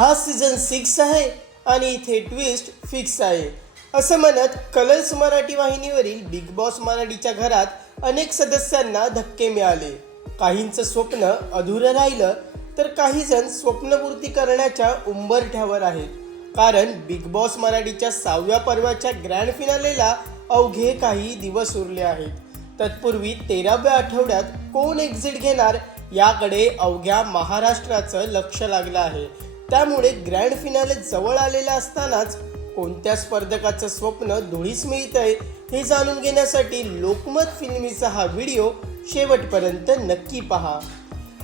हा सीझन 6 आहे आणि इथे ट्विस्ट फिक्स आहे असं म्हणत कलर्स मराठी वाहिनीवरील बिग बॉस मराठीच्या घरात अनेक सदस्यांना धक्के मिळाले. काहींचं स्वप्न अधुरं राहिलं तर काही जण स्वप्नपूर्ती करण्याच्या उंबरठ्यावर आहेत. कारण बिग बॉस मराठीच्या 6व्या पर्वाच्या ग्रँड फिनालेला अवघे काही दिवस उरले आहेत. तत्पूर्वी 13व्या आठवड्यात कोण एक्झिट घेणार याकडे अवघ्या महाराष्ट्राचं लक्ष लागलं आहे. त्यामुळे ग्रँड फिनाले जवळ आलेला असतानाच कोणत्या स्पर्धकाचं स्वप्न धुळीस मिळतंय हे जाणून घेण्यासाठी लोकमत फिल्मीचा हा व्हिडिओ शेवटपर्यंत नक्की पहा.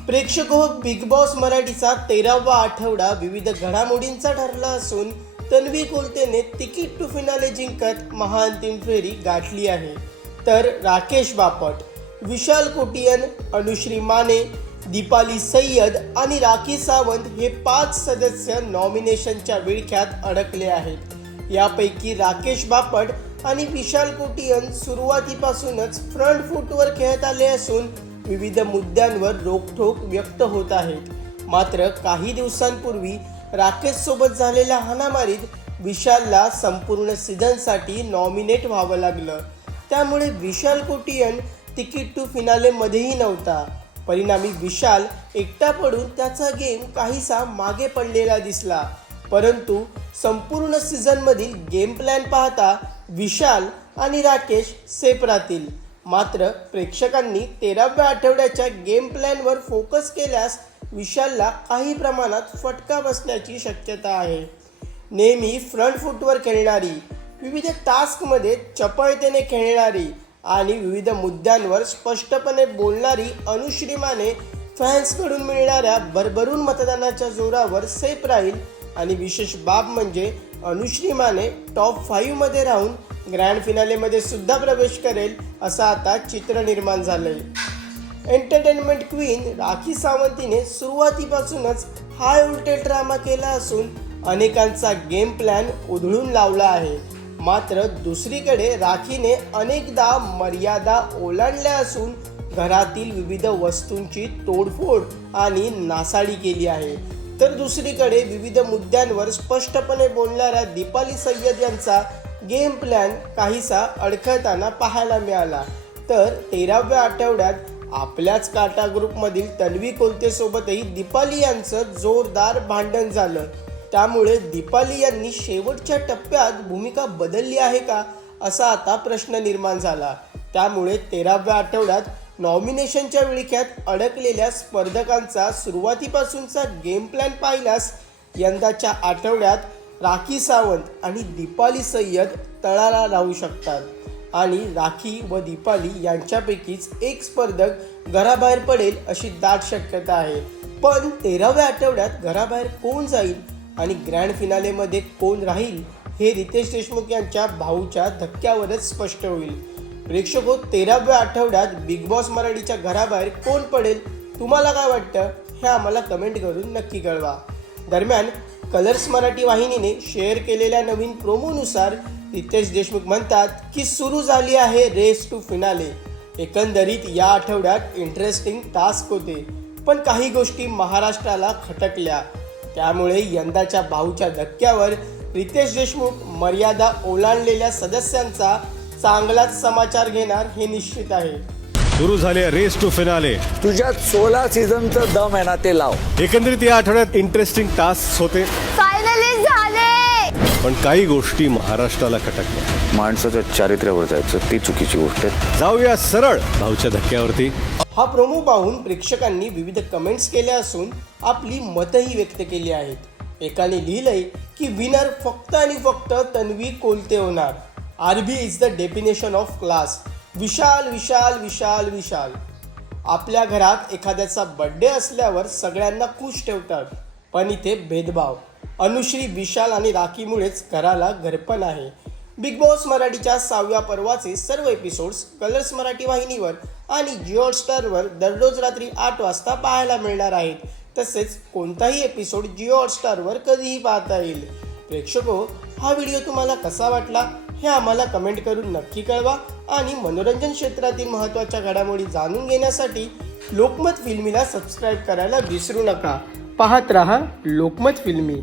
प्रेक्षक हो, बिग बॉस मराठीचा 13वा आठवडा विविध घडामोडींचा ठरला असून तन्वी कोलतेने तिकीट टू फिनाले जिंकत महाअंतिम फेरी गाठली आहे. तर राकेश बापट, विशाल कोटियन, अनुश्री माने, दीपाली सय्यद आणि राखी सावंत हे 5 सदस्य नॉमिनेशनच्या विळख्यात अडकले आहेत. यापैकी राकेश बापट आणि विशाल कोटियन सुरुवातीपासूनच फ्रंट फूटवर खेळत आले असून विविध मुद्द्यांवर रोखठोक व्यक्त होत आहेत. मात्र काही दिवसांपूर्वी राकेश सोबत झालेल्या हाणामारीत विशालला संपूर्ण सीझनसाठी नॉमिनेट व्हावं लागलं. त्यामुळे विशाल कोटियन तिकीट टू फिनालेमध्येही नव्हता. परिणामी विशाल एकटा पडून त्याचा गेम काहीसा मागे पडलेला दिसला. परंतु संपूर्ण सीझनमधील गेम प्लॅन पाहता विशाल आणि राकेश सेफ राहतील. मात्र प्रेक्षकांनी 13व्या आठवड्याच्या गेम प्लॅनवर फोकस केल्यास विशालला काही प्रमाणात फटका बसण्याची शक्यता आहे. नेहमी फ्रंट फूटवर खेळणारी, विविध टास्कमध्ये चपळतेने खेळणारी आणि विविध मुद्द्यांवर स्पष्टपणे बोलणारी अनुश्री माने फॅन्सकडून मिळणाऱ्या भरभरून मतदानाच्या जोरावर सेफ राहील. आणि विशेष बाब म्हणजे अनुश्री माने टॉप 5 मध्ये राहून ग्रँड फिनालेमध्ये सुद्धा प्रवेश करेल असं आता चित्र निर्माण झालंय. एंटरटेनमेंट क्वीन राखी सावंतीने सुरुवातीपासूनच हाय उलटे ड्रामा केला असून अनेकांचा गेम प्लॅन उधळून लावला आहे. मात्र दुसरीकडे राखीने अनेकदा मर्यादा ओलांडल्या असून घरातील विविध वस्तूंची तोडफोड आणि नासाडी केली आहे. तर दुसरीकडे विविध मुद्द्यांवर स्पष्टपणे बोलणाऱ्या दीपाली सय्यद यांचा गेम प्लॅन काहीसा अडखळताना पाहायला मिळाला. तर 13व्या आठवड्यात आपल्याच काटा ग्रुपमधील तन्वी कोलतेसोबतही दीपाली यांचं जोरदार भांडण झालं. त्यामुळे दीपाली यांनी शेवटच्या टप्प्यात भूमिका बदलली आहे का असा आता प्रश्न निर्माण झाला. त्यामुळे 13व्या आठवड्यात नॉमिनेशनच्या विळख्यात अडकलेल्या स्पर्धकांचा सुरुवातीपासूनचा गेम प्लॅन पाहिल्यास यंदाच्या आठवड्यात राखी सावंत आणि दीपाली सय्यद तळाला राहू शकतात आणि राखी व दीपाली यांच्यापैकीच एक स्पर्धक घराबाहेर पडेल अशी दाट शक्यता आहे. पण 13व्या आठवड्यात घराबाहेर कोण जाईल आणि ग्रँड फिनालेमध्ये कोण राहील हे रितेश देशमुख यांच्या भाऊच्या धक्क्यावरच स्पष्ट होईल. प्रेक्षक हो, 13व्या आठवड्यात बिग बॉस मराठीच्या घराबाहेर कोण पडेल, तुम्हाला काय वाटतं हे आम्हाला कमेंट करून नक्की कळवा. दरम्यान कलर्स मराठी वाहिनीने शेअर केलेल्या नवीन प्रोमोनुसार रितेश देशमुख म्हणतात की सुरू झाली आहे रेस टू फिनाले. एकंदरीत या आठवड्यात इंटरेस्टिंग टास्क होते, पण काही गोष्टी महाराष्ट्राला खटकल्या. त्यामुळे यंदाच्या भाऊच्या धक्क्यावर रितेश देशमुख मर्यादा ओलांडलेल्या सदस्यांचा चांगलाच समाचार घेणार हे निश्चित आहे. सुरू झाले रेस टू फिनाले. तुझ्या 16 सीझनचं दम आहे ना ते लाव. एकंदरीत या आठवड्यात इंटरेस्टिंग टास्क होते, फायनली झाले. पण काही गोष्टी महाराष्ट्राला खटकल्या. माणसाच्या चारित्र्यावर जायचं ती चुकीची गोष्ट आहे. जाऊया सरळ भाऊच्या धक्क्यावरती. हा प्रोमो पाहून प्रेक्षकांनी विविध कमेंट्स केल्या असून आपली मतही व्यक्त केली आहेत. एकाने लिहिलंय की विनर फक्त आणि फक्त तन्वी कोलते होणार. R B is the definition of class. Vishal Vishal Vishal Vishal. आपल्या घरात एखाद्याचा बर्थडे असल्यावर सगळ्यांना खुश ठेवतात, पण इथे भेदभाव. अनुश्री, विशाल आणि राखीमुळेच घराला घरपण आहे. बिग बॉस मराठीच्या 6व्या पर्वाचे सर्व एपिसोड्स कलर्स मराठी वाहिनीवर आणि जिओ हॉटस्टारवर दररोज रात्री 8 वाजता पाहायला मिळणार आहेत. तसेच कोणताही एपिसोड जिओ हॉटस्टारवर कधीही पाहता येईल. प्रेक्षको, हा व्हिडिओ तुम्हाला कसा वाटला हे आम्हाला कमेंट करून नक्की कळवा आणि मनोरंजन क्षेत्रातील महत्त्वाच्या घडामोडी जाणून घेण्यासाठी लोकमत फिल्मीला सबस्क्राईब करायला विसरू नका. पाहत रहा लोकमत फिल्मी.